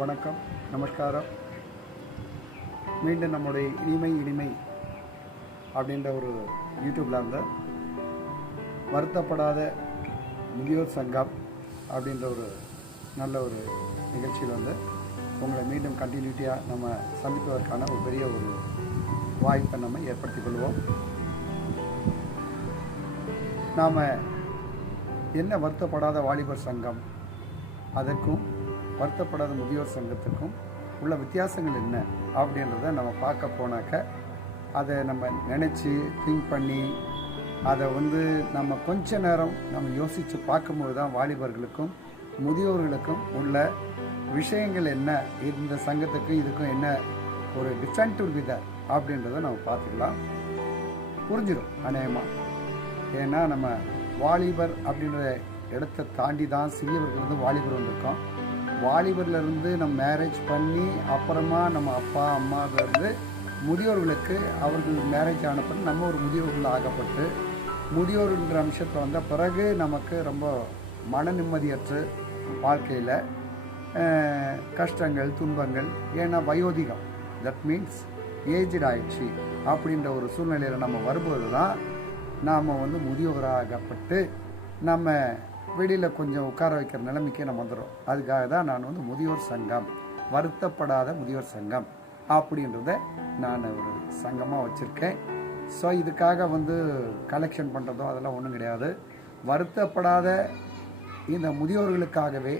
வணக்கம், நமஸ்காரம். மீண்டும் நம்முடைய இனிமை அப்படின்ற ஒரு யூடியூப்பில் இருந்த வருத்தப்படாத முதியோர் சங்கம் அப்படின்ற ஒரு நல்ல ஒரு நிகழ்ச்சியில் வந்து உங்களை மீண்டும் கண்டினியூட்டியாக நம்ம சந்திப்பதற்கான ஒரு பெரிய ஒரு வாய்ப்பை நம்ம ஏற்படுத்திக் கொள்வோம். நாம் என்ன வருத்தப்படாத வாலிபர் சங்கம் அதற்கும் வருத்தப்படாத முதியோர் சங்கத்துக்கும் உள்ள வித்தியாசங்கள் என்ன அப்படின்றத நம்ம பார்க்க போனாக்க அதை நம்ம நினச்சி திங்க் பண்ணி அதை வந்து நம்ம கொஞ்ச நேரம் நம்ம யோசித்து பார்க்கும்போது தான் வாலிபர்களுக்கும் முதியோர்களுக்கும் உள்ள விஷயங்கள் என்ன, இந்த சங்கத்துக்கும் இதுக்கும் என்ன ஒரு டிஃப்ரெண்ட் வித அப்படின்றத நம்ம பார்த்துக்கலாம். புரிஞ்சிடும் அநேகமாக. ஏன்னா நம்ம வாலிபர் அப்படின்ற இடத்தை தாண்டி தான் சிறியவர்கள் வந்து வாலிபர் வந்திருக்கோம். வாலிபர்லேருந்து நம்ம மேரேஜ் பண்ணி அப்புறமா நம்ம அப்பா அம்மாவிலேருந்து முதியோர்களுக்கு அவர்கள் மேரேஜ் ஆனப்பட்டு நம்ம ஒரு முதியோர்கள் ஆகப்பட்டு முதியோர்ன்ற அம்சத்தில் வந்த பிறகு நமக்கு ரொம்ப மன நிம்மதியற்ற வாழ்க்கையில் கஷ்டங்கள் துன்பங்கள், ஏன்னா வயோதிகம், தட் மீன்ஸ் ஏஜ்டு ஆயிடுச்சு அப்படின்ற ஒரு சூழ்நிலையில் நம்ம வரும்போது தான் நாம் வந்து முதியோராகப்பட்டு நம்ம வெளியில் கொஞ்சம் உட்கார வைக்கிற நிலைமைக்கே நம்ம வந்துடும். அதுக்காக தான் நான் வந்து முதியோர் சங்கம், வருத்தப்படாத முதியோர் சங்கம் அப்படின்றத நான் ஒரு சங்கமாக வச்சுருக்கேன். ஸோ இதுக்காக வந்து கலெக்ஷன் பண்ணுறதோ அதெல்லாம் ஒன்றும் கிடையாது. வருத்தப்படாத இந்த முதியோர்களுக்காகவே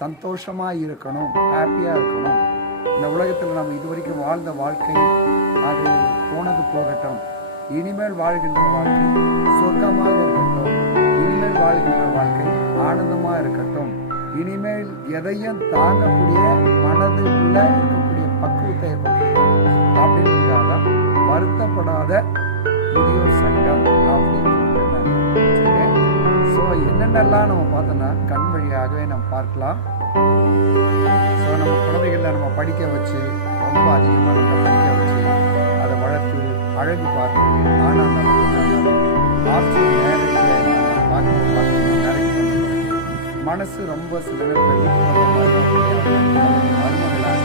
சந்தோஷமாக இருக்கணும், ஹாப்பியாக இருக்கணும். இந்த உலகத்தில் நம்ம இது வரைக்கும் வாழ்ந்த வாழ்க்கை அது போனது போகட்டும், இனிமேல் வாழ்கின்ற வாழ்க்கை சொர்க்கமாக இருக்கட்டும், இனிமேல் வாழ்கின்ற வாழ்க்கை ஆனந்தமாக இருக்கட்டும், இனிமேல் எதையும் தாங்கக்கூடிய மனது உள்ள இருக்கக்கூடிய பக்குவத்தை அப்படின்றதுக்காக வருத்தப்படாத முதியோர் சங்கம் அப்படின்னு ஸோ என்னென்னலாம் நம்ம பார்த்தோன்னா கண் வழியாகவே நம்ம பார்க்கலாம். ஸோ நம்ம குழந்தைகளை நம்ம படிக்க வச்சு ரொம்ப அதிகமாக நம்ம படிக்க வச்சு அதை வளர்த்து அழகு பார்த்து, ஆனால் நம்ம ஆப்ஷன் மேரேஜை மனசு ரொம்ப சில மருமகளாக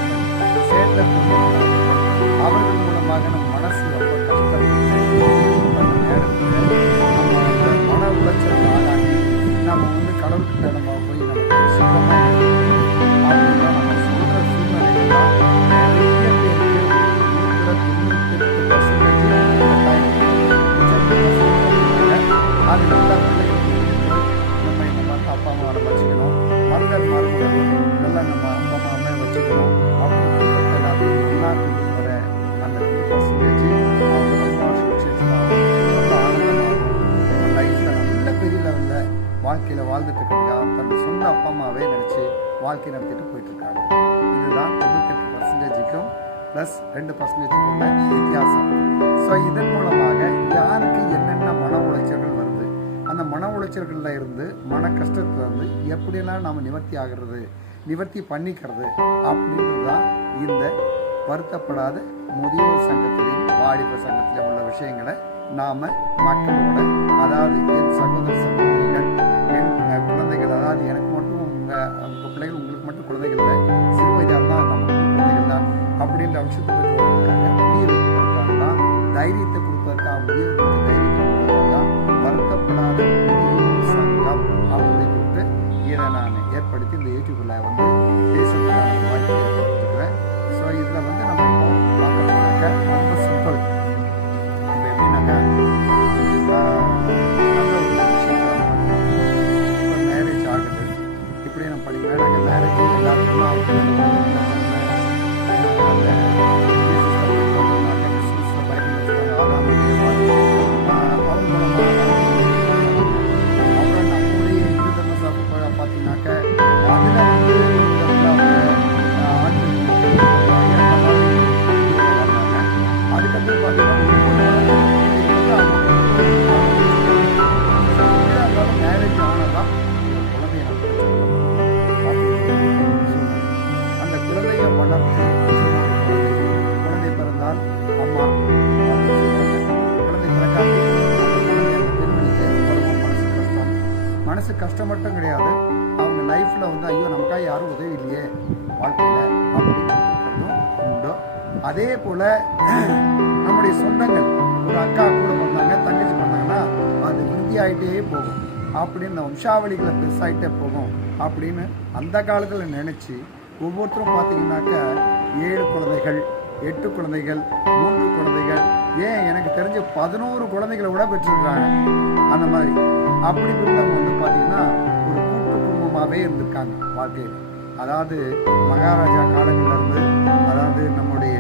சேர்ந்த அவர்கள் மூலமாக நம்ம மனசு ரொம்ப கஷ்டப்பட்டு நேரத்தில் நம்ம அந்த மன உளைச்சல் ஆளாகி நம்ம வந்து கடவுள்கிட்ட நம்ம போய் நமக்கு சுத்தமாக அப்படின்னா நம்ம சொல்கிற சூழ்நிலைகள்லாம் நிறைய பேருக்கு 98% அது நல்லா நம்ம இந்த மாதிரி அப்பா அம்மாவை வச்சுக்கணும், மங்கள் மருமகள் நல்லா நம்ம அப்பா அம்மாவை வச்சுக்கணும் அப்படின்னு எல்லாத்தையும் ஒன்றா கொண்டு வர அந்த 2% அவங்க ரொம்ப சுவிசேஷமாக ரொம்ப ஆனந்தமாகவும் லைஃப்பில் நல்ல பெரிய லெவலில் வாழ்க்கையில் வாழ்ந்துட்டு இருக்கிறதுக்காக தன்னுடைய சொந்த அப்பா அம்மாவே நினச்சி வாழ்க்கை நடத்திட்டு போயிட்டுருக்காங்க. இதுதான் 98%க்கும் ப்ளஸ் 2% உள்ள வித்தியாசம். ஸோ இதன் மூலமாக யாருக்கு என்னென்ன மன உளைச்சல்கள் வருது, அந்த மன உளைச்சல்களில் இருந்து மன கஷ்டத்தில் இருந்து எப்படியெல்லாம் நாம் நிவர்த்தி பண்ணிக்கிறது அப்படின்றது தான் இந்த வருத்தப்படாத முதியோர் சங்கத்திலையும் வாலிபர் சங்கத்திலையும் உள்ள விஷயங்களை நாம் மக்களோட, அதாவது என் சகோதர சகோதரிகள், என் குழந்தைகள், அதாவது எனக்கு மட்டும் உங்கள் பிள்ளைகள் உங்களுக்கு மட்டும் குழந்தைகள் இல்லை, சிறு வயதாக தான் நமக்கு குழந்தைகள் தான் அப்படின்ற அம்சத்துக்கு கொடுப்பதற்காக முதியோர்களுக்காக தான் தைரியத்தை கொடுப்பதற்காக முதியோர்களுக்கு தைரியத்தை கொடுப்பதற்காக தான் வருத்தப்படாத முதியோர் சங்கம் அப்படின்னு சொல்லிட்டு இதை நான் ஏற்படுத்தி இந்த யூடியூப்பில் வந்து பேசுறதுக்கான வாய்ப்பு ஏற்படுத்திருக்கிறேன். ஸோ இதில் வந்து நம்ம இப்போ பார்க்க போனாக்க ரொம்ப சிம்பிள். இப்போ எப்படின்னாக்கா நல்ல ஒரு விஷயத்தில் இப்போ மேரேஜ் ஆகுது, இப்படியே நம்ம படிக்கிறேன். நாங்கள் மேரேஜ் எல்லாத்துக்கும் பார்த்தீங்கன்னாக்க அதில் வந்து அதுக்கப்புறம் பார்த்தீங்கன்னா மேரேஜ் ஆனதான் குழந்தைய அந்த குழந்தைய வளர்த்து குழந்தைய இல்லையே வாழ்க்கையில் அப்படின்னு உண்டு. அதே போல் நம்முடைய சொந்தங்கள், ஒரு அக்கா கூட பண்ணாங்க, தங்கச்சி பண்ணாங்கன்னா அது விருத்தியாகிட்டே போகும் அப்படின்னு, இந்த வம்சாவளிகளை பெருசாகிட்டே போகும் அப்படின்னு அந்த காலத்தில் நினச்சி ஒவ்வொருத்தரும் பார்த்தீங்கன்னாக்கா 7 குழந்தைகள், 8 குழந்தைகள், 3 குழந்தைகள், ஏன் எனக்கு தெரிஞ்ச 11 குழந்தைகளை கூட பெற்றிருக்கிறாங்க. அந்த மாதிரி அப்படி இருந்தவங்க வந்து பார்த்தீங்கன்னா ஒரு கூட்டு குடும்பமாகவே இருந்திருக்காங்க வாழ்க்கையில். அதாவது மகாராஜா காலங்களிலிருந்து, அதாவது நம்முடைய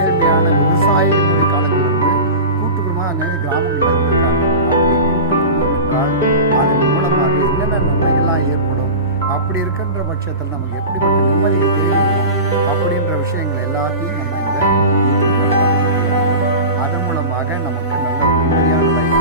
ஏழ்மையான விவசாயிகளுடைய காலங்களிலிருந்து கூட்டு குடும்பமாக அங்கே கிராமங்களில் இருந்திருக்காங்க. அப்படி கூட்டு குடும்பம் என்றால் அதன் மூலமாக என்னென்ன நன்மைகள்லாம் ஏற்படும், அப்படி இருக்கின்ற பட்சத்தில் நமக்கு எப்படிப்பட்ட நிம்மதிகள் தேவைப்படும் அப்படின்ற விஷயங்கள் எல்லாத்தையும் நம்ம இந்த அதன் மூலமாக நமக்கு நல்ல ஒரு நிம்மதியான லைஃப்